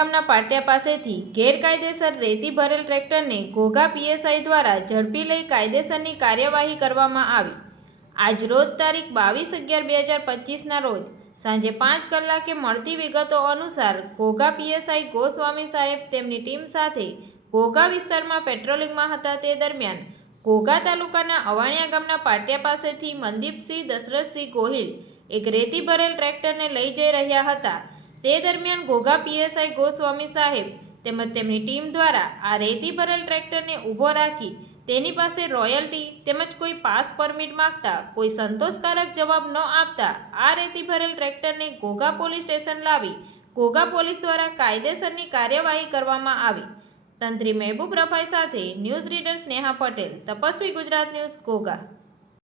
ગામના પાટિયા પાસેથી ગેરકાયદેસર રેતી ભરેલ ટ્રેક્ટરને ઘોઘા પીએસઆઈ દ્વારા ઝડપી લઈ કાયદેસરની કાર્યવાહી કરવામાં આવી। આજ રોજ તારીખ 22/11/2025ના રોજ સાંજે 5 કલાકે મળતી વિગતો અનુસાર ઘોઘા પીએસઆઈ ગોસ્વામી સાહેબ તેમની ટીમ સાથે ઘોઘા વિસ્તારમાં પેટ્રોલિંગમાં હતા। તે દરમિયાન ઘોઘા તાલુકાના અવાણિયા ગામના પાટિયા પાસેથી મનદીપસિંહ દશરથસિંહ ગોહિલ એક રેતી ભરેલ ટ્રેક્ટરને લઈ જઈ રહ્યા હતા। તે દરમિયાન ઘોઘા પીએસઆઈ ગોસ્વામી સાહેબ તેમજ તેમની ટીમ દ્વારા આ રેતી ભરેલ ટ્રેક્ટરને ઊભો રાખી તેની પાસે રોયલ્ટી તેમજ કોઈ પાસ પરમિટ માંગતા કોઈ સંતોષકારક જવાબ ન આપતા આ રેતી ભરેલ ટ્રેક્ટરને ઘોઘા પોલીસ સ્ટેશન લાવી ઘોઘા પોલીસ દ્વારા કાયદેસરની કાર્યવાહી કરવામાં આવી। તંત્રી મહેબૂબ રફાઈ સાથે news reader Sneha Patel, Tapasvi Gujarat news, Ghogha.